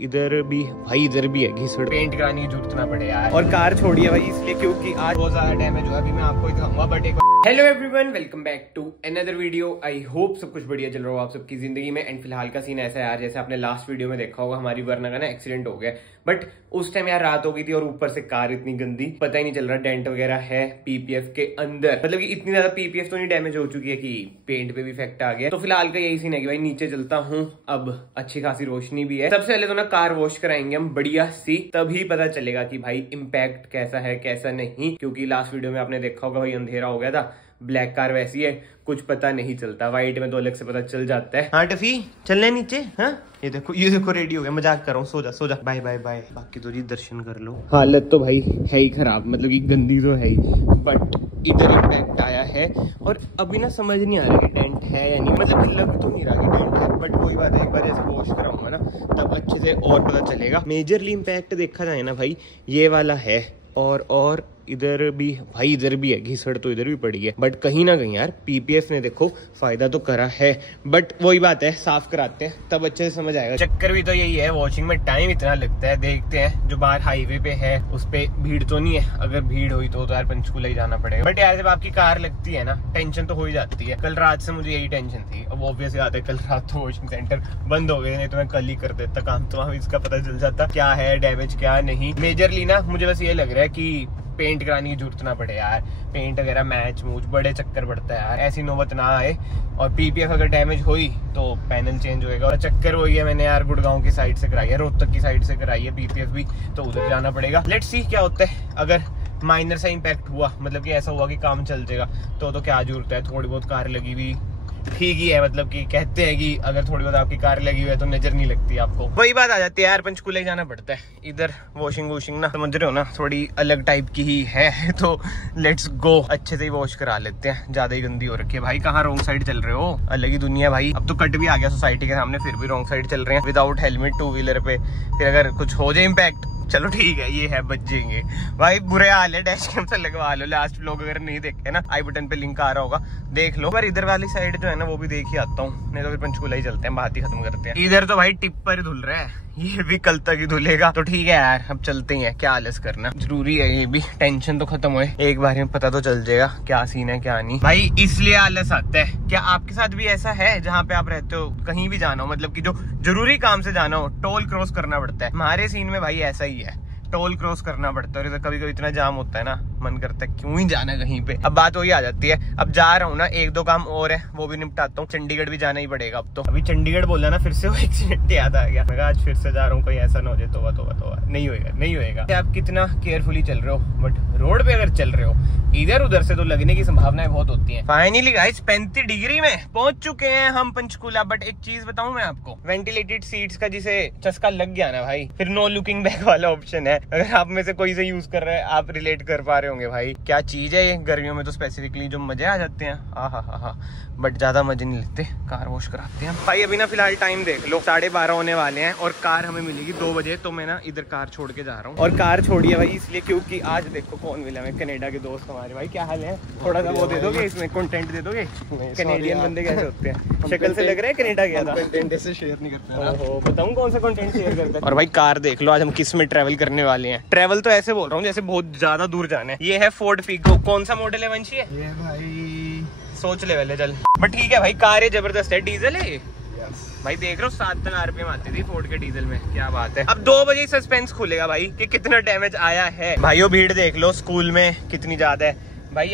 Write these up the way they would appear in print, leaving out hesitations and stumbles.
इधर भी भाई, इधर भी है घिसड़। पेंट कराने की जरूरत ना पड़े यार। और कार छोड़िए भाई इसलिए क्योंकि आज बहुत ज्यादा डैमेज हुआ। अभी मैं आपको दिखाऊंगा बट एक hello everyone, welcome back to another video. I hope सब कुछ बढ़िया चल रहा हो आप सबकी जिंदगी में। एंड फिलहाल का सीन ऐसा है यार, जैसे आपने लास्ट वीडियो में देखा होगा, हमारी वरना का ना एक्सीडेंट हो गया। बट उस टाइम यार रात हो गई थी और ऊपर से कार इतनी गंदी, पता ही नहीं चल रहा डेंट वगैरह है पीपीएफ के अंदर। मतलब कि इतनी ज्यादा पीपीएफ तो नहीं डैमेज हो चुकी है कि पेंट पे भी इफेक्ट आ गया। तो फिलहाल का यही सीन है कि भाई नीचे चलता हूँ, अब अच्छी खासी रोशनी भी है। सबसे पहले तो ना कार वॉश कराएंगे हम बढ़िया सी, तभी पता चलेगा कि भाई इम्पैक्ट कैसा है कैसा नहीं। क्योंकि लास्ट वीडियो में आपने देखा होगा भाई अंधेरा हो गया था, ब्लैक कार वैसी है, कुछ पता नहीं चलता। व्हाइट में तो अलग से पता चल जाता है। हाँ टफी चलने नीचे। हाँ ये देखो रेडी हो गया। मजाक कर रहा हूँ, सो जा बाय बाय बाय। बाकी तो जी दर्शन कर लो। हालत तो भाई है ही खराब, मतलब कि गंदी तो है ही, बट इधर इम्पैक्ट आया है। और अभी ना समझ नहीं आ रहा कि डेंट है या नहीं, मतलब कि लग तो नहीं रहा कि डेंट है, बट वही बात है, एक बार जैसे वॉश कराऊंगा ना तब अच्छे से और पता चलेगा। मेजरली इम्पैक्ट देखा जाए ना भाई ये वाला है, और इधर भी भाई, इधर भी है घिसड़ तो इधर भी पड़ी है। बट कहीं ना कहीं यार पीपीएफ ने देखो फायदा तो करा है। बट वही बात है, साफ कराते हैं तब अच्छे से समझ आएगा। चक्कर भी तो यही है, वॉशिंग में टाइम इतना लगता है। देखते हैं जो बाहर हाईवे पे है उस पे भीड़ तो नहीं है, अगर भीड़ हुई तो यार पंचकूला ही जाना पड़ेगा। बट यार जब आपकी कार लगती है ना टेंशन तो हो ही जाती है। कल रात से मुझे यही टेंशन थी। अब ऑब्वियस बात है कल रात तो वॉशिंग सेंटर बंद हो गए, नहीं तो मैं कल ही कर देता काम, तो वहां इसका पता चल जाता क्या है डैमेज क्या नहीं। मेजरली ना मुझे बस ये लग रहा है कि पेंट कराने की जरूरत ना पड़े यार। पेंट वगैरह मैच मूच बड़े चक्कर पड़ता है यार, ऐसी नौबत ना आए। और पीपीएफ अगर डैमेज हुई तो पैनल चेंज होएगा। और चक्कर वही है, मैंने यार गुड़गांव की साइड से कराई है, रोहतक की साइड से कराई है पीपीएफ भी, तो उधर जाना पड़ेगा। लेट्स सी क्या होता है। अगर माइनर सा इम्पैक्ट हुआ, मतलब कि ऐसा हुआ कि काम चल जाएगा, तो क्या जरूरत है। थोड़ी बहुत कार लगी हुई ठीक ही है, मतलब कि कहते हैं कि अगर थोड़ी बहुत आपकी कार लगी हुई है तो नजर नहीं लगती आपको। वही बात आ जाती है यार, पंचकूला ही जाना पड़ता है। इधर वॉशिंग ना समझ रहे हो ना, थोड़ी अलग टाइप की ही है। तो लेट्स गो, अच्छे से ही वॉश करा लेते हैं। ज्यादा ही गंदी हो रखी है भाई। कहाँ रॉन्ग साइड चल रहे हो, अलग ही दुनिया भाई। अब तो कट भी आ गया सोसाइटी के सामने, फिर भी रॉन्ग साइड चल रहे हैं विदाउट हेलमेट टू व्हीलर पे। फिर अगर कुछ हो जाए इम्पैक्ट, चलो ठीक है ये है, बच जाएंगे भाई। बुरे हाल है, डैश कैम से लगवा लो। लास्ट व्लॉग अगर नहीं देखे ना, आई बटन पे लिंक आ रहा होगा, देख लो। पर इधर वाली साइड जो है ना वो भी देख ही आता हूँ, नहीं तो फिर पंचकूला ही चलते हैं, बात ही खत्म करते हैं। इधर तो भाई टिप्पर धुल रहा है, ये भी कल तक ही धुलेगा। तो ठीक है यार, अब चलते ही है, क्या आलस करना, जरूरी है ये भी। टेंशन तो खत्म होए, एक बार में पता तो चल जाएगा क्या सीन है क्या नहीं भाई। इसलिए आलस आता है। क्या आपके साथ भी ऐसा है जहाँ पे आप रहते हो, कहीं भी जाना हो, मतलब कि जो जरूरी काम से जाना हो, टोल क्रॉस करना पड़ता है। हमारे सीन में भाई ऐसा ही है, टोल क्रॉस करना पड़ता है। और कभी कभी इतना जाम होता है ना, मन करता है क्यों ही जाना कहीं पे। अब बात वही आ जाती है, अब जा रहा हूँ ना, एक दो काम और है वो भी निपटाता हूँ। चंडीगढ़ भी जाना ही पड़ेगा अब तो। अभी चंडीगढ़ बोला ना, फिर से वो एक्सीडेंट याद आ गया। मैं आज फिर से जा रहा हूँ, कोई ऐसा ना हो जाए। तोबा नहीं होएगा। आप कितना केयरफुली चल रहे हो, बट रोड पे अगर चल रहे हो इधर उधर से तो लगने की संभावनाएं बहुत होती हैं। फाइनली गाइस 35 डिग्री में पहुंच चुके हैं हम पंचकूला। बट एक चीज बताऊं मैं आपको, वेंटिलेटेड सीट्स का जिसे चस्का लग गया ना भाई, फिर नो लुकिंग बैक वाला ऑप्शन है। अगर आप में से कोई से यूज कर रहा है, आप रिलेट कर पा रहे होंगे भाई क्या चीज है ये। गर्मियों में तो स्पेसिफिकली जो मजे आ जाते हैं, हाँ, बट ज्यादा मजे नहीं लेते। कार वॉश कराते हैं भाई। अभी ना फिलहाल टाइम देख लो, 12:30 होने वाले हैं और कार हमें मिलेगी 2 बजे। तो मैं ना इधर कार छोड़ के जा रहा हूँ। और कार छोड़िए भाई इसलिए क्योंकि आज देखो कौन मिला हमें, कनाडा के दोस्त हमारे। भाई क्या हाल है, थोड़ा सा वो दे दोगे, इसमें कंटेंट दे दोगे। कनेडियन बंदे कैसे होते हैं, शक्ल से लग रहा है कनाडा गया था। कंटेंट ऐसे शेयर नहीं करते, बताऊं कौन सा कंटेंट शेयर करते हैं। और भाई कार देख लो, आज हम किस में ट्रैवल करने वाले हैं। ट्रैवल तो ऐसे बोल रहा हूँ जैसे बहुत ज्यादा दूर जाना है। ये है फोर्ड फिगो। कौन सा मॉडल है वंशी? ये भाई सोच ले पहले चल। बट ठीक है भाई, कार है जबरदस्त है, डीजल है भाई। देख रहे हो 7 RPM आती थी फोर्ड के डीजल में, क्या बात है। अब 2 बजे सस्पेंस खुलेगा भाई कि कितना डैमेज आया है। भाइयों भीड़ देख लो स्कूल में कितनी ज्यादा है भाई।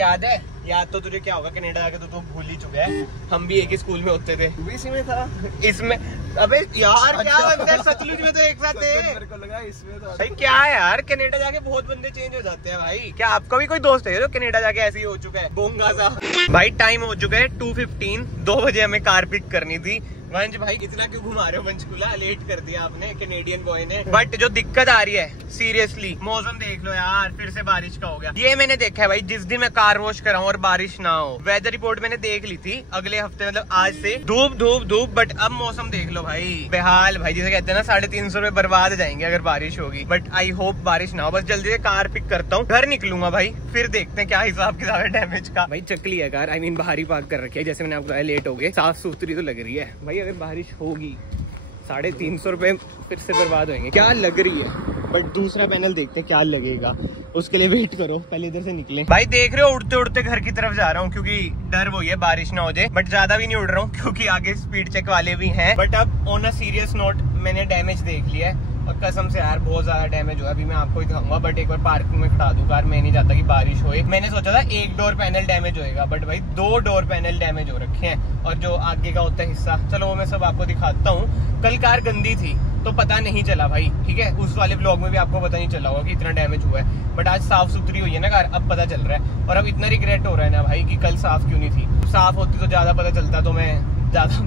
याद तो तुझे क्या होगा, कनाडा जाके तो तू भूल ही चुका है। हम भी एक ही स्कूल में होते थे, तू भी इसी में था। इसमें अबे यार क्या बंदे सतलुज में तो एक साथ थे। मेरे को लगा इसमें तो भाई क्या है यार, कनाडा जाके बहुत बंदे चेंज हो जाते हैं भाई। क्या आपका भी कोई दोस्त है जो कनाडा जाके ऐसे ही हो चुका है, बोंगा सा। भाई टाइम हो चुका है 2:15, 2 बजे हमें कार पिक करनी थी। वंश भाई इतना क्यों घुमा रहे हो पंचकूला, लेट कर दिया आपने कनेडियन बॉय ने। बट जो दिक्कत आ रही है सीरियसली, मौसम देख लो यार, फिर से बारिश का हो गया। ये मैंने देखा है भाई, जिस दिन मैं कार वॉश कराऊं और बारिश ना हो। वेदर रिपोर्ट मैंने देख ली थी अगले हफ्ते, मतलब आज से धूप। बट अब मौसम देख लो भाई, बेहाल भाई। जिसे कहते हैं ना 350 रुपए बर्बाद जाएंगे अगर बारिश होगी। बट आई होप बारिश ना हो। बस जल्दी से कार पिक करता हूँ, घर निकलूंगा भाई, फिर देखते हैं क्या हिसाब किताब है डैमेज का। भाई चकली है कार, बाहर ही पार्क कर रखी है, जैसे मैंने आपको लेट हो गए। साफ सुथरी तो लग रही है भाई। अगर बारिश होगी 350 रुपए फिर से बर्बाद होंगे। क्या लग रही है, बट दूसरा पैनल देखते हैं क्या लगेगा, उसके लिए वेट करो, पहले इधर से निकले। भाई देख रहे हो उड़ते उड़ते घर की तरफ जा रहा हूँ, क्योंकि डर वही है बारिश ना हो जाए, बट ज्यादा भी नहीं उड़ रहा हूँ क्योंकि आगे स्पीड चेक वाले भी हैं। बट अब ऑन अ सीरियस नोट मैंने डैमेज देख लिया है और कसम से यार बहुत ज्यादा डैमेज हुआ। अभी मैं आपको ही दिखाऊंगा, बट एक बार पार्किंग में खड़ा दूं कार। मैं नहीं चाहता कि बारिश होए। मैंने सोचा था एक डोर पैनल डैमेज होएगा, बट भाई 2 डोर पैनल डैमेज हो रखे हैं, और जो आगे का होता है हिस्सा, चलो वो मैं सब आपको दिखाता हूँ। कल कार गंदी थी तो पता नहीं चला भाई, ठीक है, उस वाले ब्लॉग में भी आपको पता नहीं चला होगा कि इतना डैमेज हुआ है, बट आज साफ सुथरी हुई है ना कार, अब पता चल रहा है। और अब इतना रिग्रेट हो रहा है ना भाई कि कल साफ क्यों नहीं थी। साफ होती तो ज्यादा पता चलता, तो मैं ज्यादा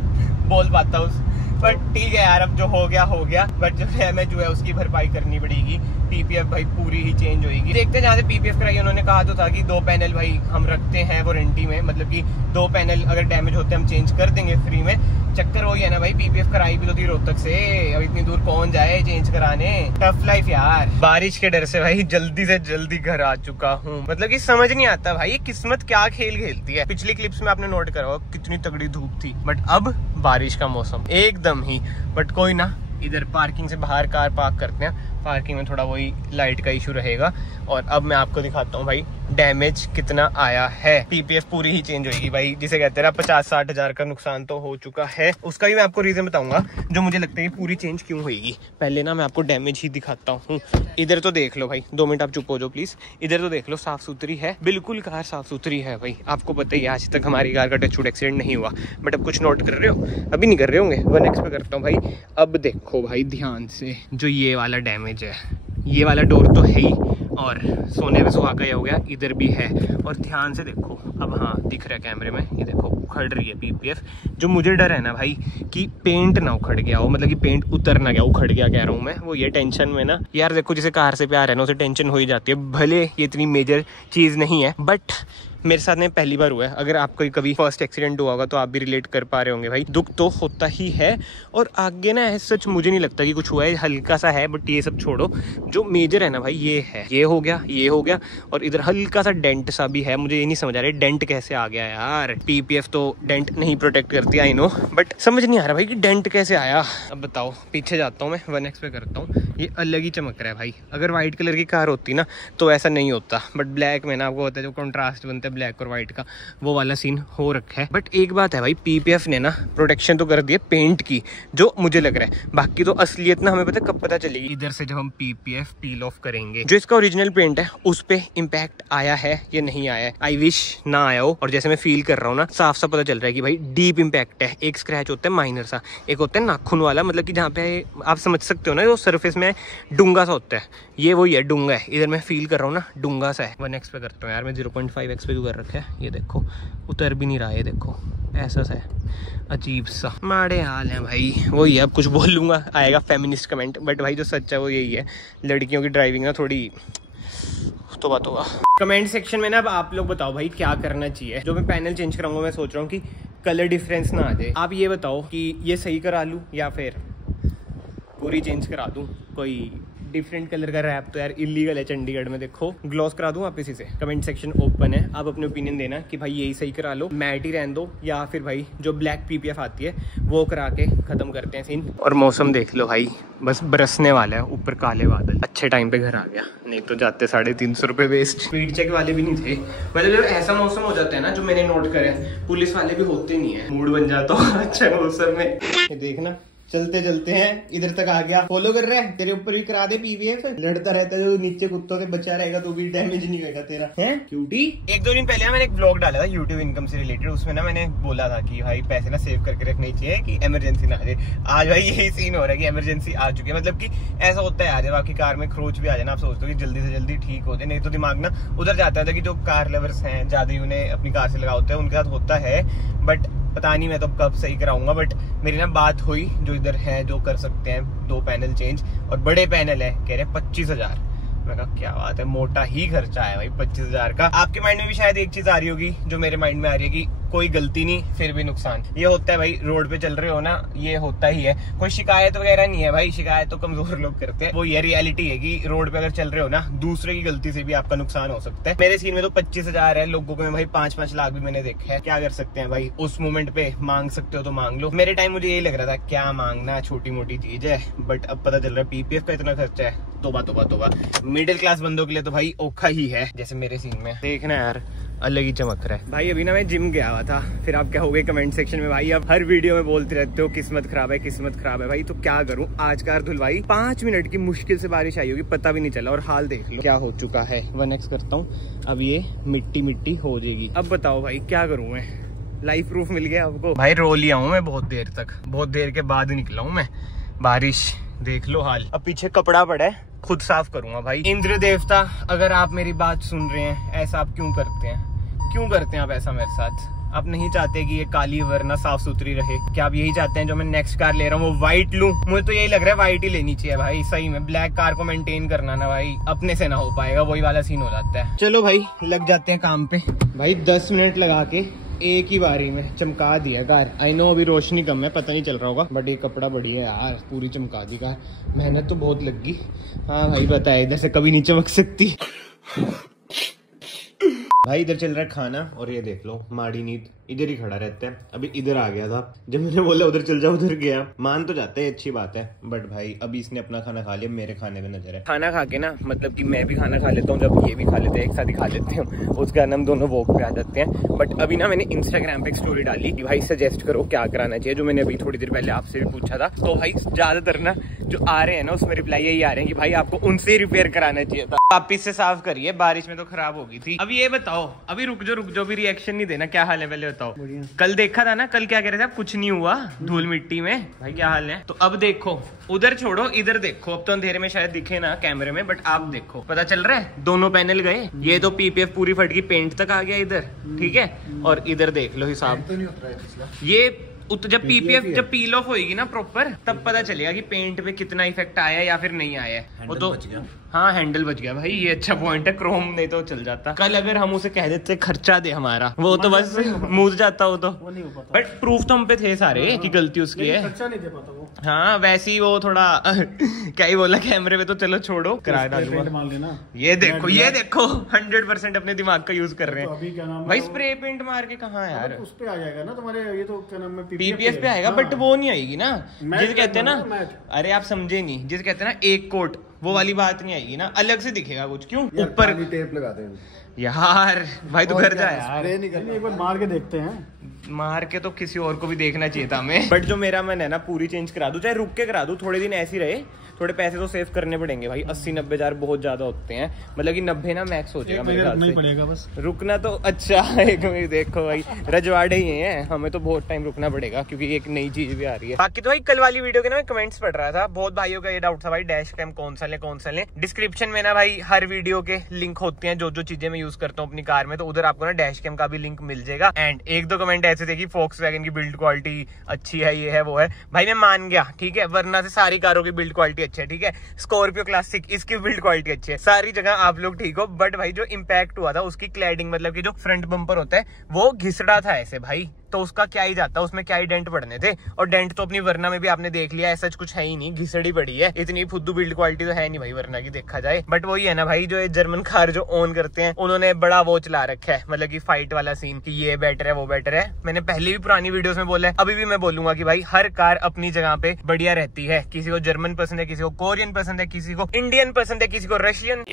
बोल पाता हूँ। बट ठीक है यार, अब जो हो गया, बट जो डैमेज हुआ है उसकी भरपाई करनी पड़ेगी। पीपीएफ भाई पूरी ही चेंज होगी। देखते हैं, जहाँ से पीपीएफ कराई उन्होंने कहा तो था कि 2 पैनल भाई हम रखते हैं वारंटी में, मतलब कि 2 पैनल अगर डैमेज होते हैं हम चेंज कर देंगे फ्री में। चक्कर वही है ना भाई, पीपीएफ कराई भी तो थी रोहतक से, अब इतनी दूर कौन जाए चेंज कराने। टफ लाइफ यार। बारिश के डर से भाई जल्दी से जल्दी घर आ चुका हूँ। मतलब कि समझ नहीं आता भाई ये किस्मत क्या खेल खेलती है। पिछली क्लिप्स में आपने नोट करा होगा कितनी तगड़ी धूप थी, बट अब बारिश का मौसम एकदम ही। बट कोई ना, इधर पार्किंग से बाहर कार पार्क करते हैं, पार्किंग में थोड़ा वही लाइट का इशू रहेगा। और अब मैं आपको दिखाता हूँ भाई डैमेज कितना आया है। पीपीएफ पूरी ही चेंज होगी भाई, जिसे कहते हैं ना 50-60 हजार का नुकसान तो हो चुका है। उसका भी मैं आपको रीजन बताऊंगा जो मुझे लगता है पूरी चेंज क्यों होगी। पहले ना मैं आपको डैमेज ही दिखाता हूँ। इधर तो देख लो भाई, 2 मिनट आप चुप हो जाओ प्लीज। इधर तो देख लो, साफ सुथरी है बिल्कुल, कार साफ सुथरी है भाई। आपको पता ही आज तक हमारी कार का टचवुड एक्सीडेंट नहीं हुआ, बट अब कुछ नोट कर रहे हो, अभी नहीं कर रहे होंगे, 1x पे करता हूँ भाई। अब देखो भाई ध्यान से, जो ये वाला डैमेज है, ये वाला डोर तो है ही, और सोने पे सुहागा हो गया, इधर भी है। और ध्यान से देखो, अब हाँ दिख रहा है कैमरे में, ये देखो उखड़ रही है पीपीएफ। जो मुझे डर है ना भाई कि पेंट ना उखड़ गया हो, मतलब कि पेंट उतर ना गया, उखड़ गया कह रहा हूँ मैं, वो ये टेंशन में ना यार। देखो जिसे कार से प्यार है ना उसे टेंशन हो ही जाती है, भले ये इतनी मेजर चीज नहीं है, बट मेरे साथ में पहली बार हुआ है। अगर आपको कभी फर्स्ट एक्सीडेंट हुआ होगा तो आप भी रिलेट कर पा रहे होंगे भाई। दुख तो होता ही है, और आगे ना सच मुझे नहीं लगता कि कुछ हुआ है, हल्का सा है, बट ये सब छोड़ो। जो मेजर है ना भाई ये है, ये हो गया, और इधर हल्का सा डेंट सा भी है। मुझे ये नहीं समझ आ रहा डेंट कैसे आ गया यार। पीपीएफ तो डेंट नहीं प्रोटेक्ट करती, आई नो, बट समझ नहीं आ रहा भाई कि डेंट कैसे आया। अब बताओ, पीछे जाता हूँ मैं, 1x पे करता हूँ। ये अलग ही चमक रहा है भाई। अगर व्हाइट कलर की कार होती ना तो ऐसा नहीं होता, बट ब्लैक में ना आपको होता है जो कॉन्ट्रास्ट बनता है ब्लैक और व्हाइट का, वो वाला सीन हो रखा है। बट एक बात है भाई, पीपीएफ ने ना प्रोटेक्शन तो कर दी है पेंट की, जो मुझे लग रहा है। बाकी तो असलियत ना हमें पता कब पता चलेगी, इधर से जब हम पीपीएफ पील ऑफ करेंगे। जो इसका ओरिजिनल पेंट है उस पे इम्पैक्ट आया है या नहीं आया है, आई विश ना आया हो। और जैसे मैं फील कर रहा हूँ ना, साफ साफ पता चल रहा है कि भाई डीप इम्पैक्ट है। एक स्क्रैच होता है माइनर सा, एक होता है नाखून वाला, मतलब कि जहाँ पे आप समझ सकते हो ना जो सरफेस में डूंगा सा होता है, ये वही है, डूंगा है। इधर मैं फील कर रहा हूँ ना, डूंगा सा है। 1x पे करता हूँ यार मैं, 0.5x पे क्यों कर रखा है, ये देखो उतर भी नहीं रहा है, देखो ऐसा सा है, अजीब सा। माड़े हाल है भाई, वही है। अब कुछ बोल लूंगा आएगा फेमिनिस्ट कमेंट, बट भाई जो सच है वो यही है, लड़कियों की ड्राइविंग ना थोड़ी तो बात होगा। कमेंट सेक्शन में ना अब आप लोग बताओ भाई क्या करना चाहिए। जो मैं पैनल चेंज कराऊंगा, मैं सोच रहा हूँ कि कलर डिफरेंस ना आ जाए। आप ये बताओ कि ये सही करा लूँ या फिर पूरी चेंज करा दूँ। कोई डिफरेंट कलर का रैप तो यार इलीगल है चंडीगढ़ में, देखो ग्लॉस करा दूं आप इसी से। कमेंट सेक्शन ओपन है, आप अपने ओपिनियन देना कि भाई यही सही करा लो, मैट ही रहने दो, या फिर भाई जो ब्लैक पीपीएफ आती है वो करा के खत्म करते हैं सीन। और मौसम देख लो भाई, बस बरसने वाला है, ऊपर काले बादल। अच्छे टाइम पे घर आ गया, नहीं तो जाते 350 रुपए वेस्ट। स्पीड चेक वाले भी नहीं थे, मतलब जब ऐसा मौसम हो जाता है ना, जो मैंने नोट करे, पुलिस वाले भी होते नहीं है, मूड बन जाता हो अच्छा मौसम में। ये देखना चलते चलते हैं, इधर तक आ गया। फॉलो कर रहा है, तेरे ऊपर भी करा दे पीवीएफ। लड़ता रहता है, जो नीचे कुत्तों से बचा रहेगा तो भी डैमेज नहीं होगा तेरा, है क्यूटी। 1-2 दिन पहले ना मैंने एक ब्लॉग डाला था यूट्यूब इनकम से रिलेटेड, उसमें ना मैंने बोला था कि भाई पैसे ना सेव करके रखने चाहिए कि इमरजेंसी ना आ जाए। आज भाई यही सीन हो रहा है कि इमरजेंसी आ चुकी है। मतलब कि ऐसा होता है यार, जब आपकी कार में खरोच भी आ जाए ना, आप सोचते हो कि जल्दी से जल्दी ठीक हो जाए, नहीं तो दिमाग ना उधर जाता है। कि जो कार लवर्स हैं, ज्यादा ही उन्हें अपनी कार से लगा होता है, उनके साथ होता है, बट पता नहीं मैं तो कब सही कराऊंगा। बट मेरी ना बात हुई जो इधर है, जो कर सकते हैं 2 पैनल चेंज, और बड़े पैनल है, कह रहे 25,000। मैं कहा क्या बात है, मोटा ही खर्चा है भाई 25,000 का। आपके माइंड में भी शायद एक चीज आ रही होगी जो मेरे माइंड में आ रही है कि कोई गलती नहीं फिर भी नुकसान। ये होता है भाई, रोड पे चल रहे हो ना, ये होता ही है। कोई शिकायत वगैरह नहीं है भाई, शिकायत तो कमजोर लोग करते हैं। वो ये रियलिटी है कि रोड पे अगर चल रहे हो ना, दूसरे की गलती से भी आपका नुकसान हो सकता है। मेरे सीन में तो 25,000 है, लोगों में भाई 5-5 लाख भी मैंने देखा है। क्या कर सकते हैं भाई, उस मोमेंट पे मांग सकते हो तो मांग लो। मेरे टाइम मुझे यही लग रहा था क्या मांगना, छोटी मोटी चीज है, बट अब पता चल रहा है पीपीएफ का इतना खर्चा है। तोबा तोबा तोबा। मिडिल क्लास बंदों के लिए तो भाई औखा ही है, जैसे मेरे सीन में। देखना यार अलग ही चमक रहा है भाई। अभी ना मैं जिम गया हुआ था, फिर आप कहोगे कमेंट सेक्शन में भाई आप हर वीडियो में बोलते रहते हो किस्मत खराब है, किस्मत खराब है। भाई तो क्या करूं, आज कार धुलवाई, 5 मिनट की मुश्किल से बारिश आई होगी, पता भी नहीं चला, और हाल देख लो क्या हो चुका है। 1x करता हूँ, अब ये मिट्टी मिट्टी हो जाएगी। अब बताओ भाई क्या करूं मैं, लाइफ प्रूफ मिल गया आपको। भाई रो लिया हूँ मैं बहुत देर तक, बहुत देर के बाद निकला हूँ मैं। बारिश देख लो हाल। अब पीछे कपड़ा पड़ा है, खुद साफ करूंगा भाई। इंद्र देवता अगर आप मेरी बात सुन रहे हैं, ऐसा आप क्यों करते हैं, क्यों करते हैं आप ऐसा मेरे साथ? आप नहीं चाहते कि ये काली वरना साफ सुथरी रहे? क्या आप यही चाहते हैं जो मैं नेक्स्ट कार ले रहा हूँ वो व्हाइट लूं? मुझे तो यही लग रहा है व्हाइट ही लेनी चाहिए भाई। सही में ब्लैक कार को मेंटेन करना ना भाई अपने से ना हो पाएगा, वही वाला सीन हो जाता है। चलो भाई लग जाते हैं काम पे। भाई 10 मिनट लगा के एक ही बारी में चमका दिया कार। आई नो अभी रोशनी कम है, पता नहीं चल रहा होगा, बट ये कपड़ा बढ़िया है यार, पूरी चमका दी कार। मेहनत तो बहुत लग गई। हाँ भाई बताए, इधर से कभी नहीं चमक सकती। भाई इधर चल रहा है खाना, और ये देख लो माड़ी नींद इधर ही खड़ा रहता है। अभी इधर आ गया था, जब मैंने बोला उधर चल जाओ उधर गया। मान तो जाते हैं, अच्छी बात है, बट भाई अभी इसने अपना खाना खा लिया, मेरे खाने में नजर है। खाना खा के ना, मतलब कि मैं भी खाना खा लेता हूँ, जब ये भी खा लेते हैं एक साथ ही खा लेते हैं, उसके बाद हम दोनों वॉक पे आ जाते हैं। बट अभी ना मैंने इंस्टाग्राम पे एक स्टोरी डाली कि भाई सजेस्ट करो क्या कराना चाहिए, जो मैंने अभी थोड़ी देर पहले आपसे भी पूछा था। तो भाई ज्यादातर ना जो आ रहे हैं ना उसमें रिप्लाई यही आ रहे हैं कि भाई आपको उनसे रिपेयर कराना चाहिए था, वापिस से साफ करिए, बारिश में तो खराब हो गई थी। अब ये बताओ, अभी रुक जो भी रिएक्शन नहीं देना, क्या हाल है पहले बताओ। कल देखा था ना, कल क्या कह रहे थे आप, कुछ नहीं हुआ धूल मिट्टी में। भाई क्या हाल है? तो अब देखो, उधर छोड़ो इधर देखो। अब तो अंधेरे में शायद दिखे ना कैमरे में, बट आप देखो पता चल रहा है, दोनों पैनल गए। ये तो पीपीएफ पूरी फट गई, पेंट तक आ गया इधर, ठीक है। और इधर देख लो हिसाब, ये जब पीपीएफ जब पील ऑफ होगी ना प्रॉपर, तब पता चलेगा कि पेंट पे कितना इफेक्ट आया या फिर नहीं आया। वो तो हाँ हैंडल बच गया भाई, ये अच्छा पॉइंट है। क्रोम नहीं तो चल जाता। कल अगर हम उसे कह देते खर्चा दे हमारा, वो तो बस मुझ जाता वो तो, बट प्रूफ तो हम पे थे सारे कि गलती उसकी है। खर्चा नहीं दे पाता वो। हाँ वैसे ही वो थोड़ा क्या ही बोला कैमरे में, तो चलो छोड़ो किराया डालूंगा। ये देखो 100% अपने दिमाग का यूज कर रहे हैं भाई। स्प्रे पेंट मार के कहाँ यार, उस पे आ जाएगा ना तुम्हारे, ये तो क्या नाम है पीपीएफ पे आएगा, बट वो नहीं आएगी ना जिसे कहते हैं ना, अरे आप समझे नहीं, जिसे कहते हैं ना एक कोट, वो वाली बात नहीं आएगी ना, अलग से दिखेगा कुछ। क्यों ऊपर टेप लगाते हैं यार? भाई तो घर जा यार, एक बार मार के देखते हैं। मार के तो किसी और को भी देखना चाहिए था हमें। बट जो मेरा मन है ना, पूरी चेंज करा दूं, चाहे रुक के करा दूं, थोड़े दिन ऐसे ही रहे। थोड़े पैसे तो सेव करने पड़ेंगे भाई, 80-90 हजार बहुत ज्यादा होते हैं, मतलब कि 90 ना मैक्स हो जाएगा मेरे ख्याल से। पड़ेगा बस रुकना तो। अच्छा एक मिनट देखो भाई, रजवाड़े ही हैं, हमें तो बहुत टाइम रुकना पड़ेगा क्योंकि एक नई चीज भी आ रही है। बाकी तो भाई कल वाली वीडियो के ना मैं कमेंट्स पढ़ रहा था, बहुत भाइयों का ये डाउट था भाई डैश कैम कौन सा ले। डिस्क्रिप्शन में ना भाई हर वीडियो के लिंक होते हैं, जो जो चीजें मैं यूज करता हूँ अपनी कार में, तो उधर आपको ना डैश कैम का भी लिंक मिल जाएगा। एंड एक दो कमेंट ऐसे थे कि वैगन की बिल्ड क्वालिटी अच्छी है, ये है वो है। भाई मैं मान गया, ठीक है, वरना से सारी कारों की बिल्ड क्वालिटी अच्छी है, ठीक है। स्कॉर्पियो क्लासिक इसकी बिल्ड क्वालिटी अच्छी है, सारी जगह आप लोग ठीक हो। बट भाई जो इम्पैक्ट हुआ था उसकी क्लैडिंग, मतलब कि जो फ्रंट बम्पर होता है वो घिसड़ा था ऐसे भाई, तो उसका क्या ही जाता, उसमें क्या ही डेंट पड़ने थे। और डेंट तो अपनी वरना में भी आपने देख लिया, ऐसा कुछ है ही नहीं, घिसड़ी पड़ी है। इतनी फुद्दू बिल्ड क्वालिटी तो है नहीं भाई वरना की देखा जाए। बट वही है ना भाई, जो ये जर्मन कार जो ओन करते हैं उन्होंने बड़ा वो चला रखा है, मतलब कि फाइट वाला सीन कि ये बेटर है वो बेटर है। मैंने पहले भी पुरानी वीडियोस में बोला है, अभी भी मैं बोलूंगा कि भाई हर कार अपनी जगह पे बढ़िया रहती है। किसी को जर्मन पसंद है, किसी को कोरियन पसंद है, किसी को इंडियन पसंद है, किसी को रशियन।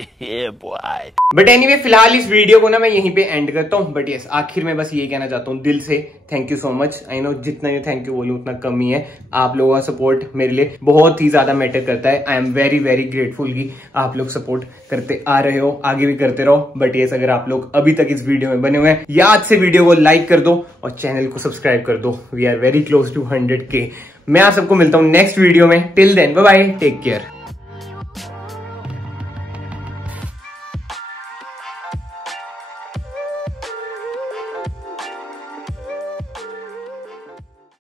बट एनीवे फिलहाल इस वीडियो को ना मैं यहीं पे एंड करता हूँ। बट यस आखिर में बस ये कहना चाहता हूँ दिल से thank you so much. I know जितना ये थैंक यू बोलूं उतना कम ही है। आप लोगों का सपोर्ट मेरे लिए बहुत ही ज्यादा मैटर करता है। I am very very grateful कि आप लोग सपोर्ट करते आ रहे हो, आगे भी करते रहो। बट यस अगर आप लोग अभी तक इस वीडियो में बने हुए हैं, याद से वीडियो को लाइक कर दो और चैनल को सब्सक्राइब कर दो। We are very close to 100K। मैं आप सबको मिलता हूँ नेक्स्ट वीडियो में। Till then bye bye, take care.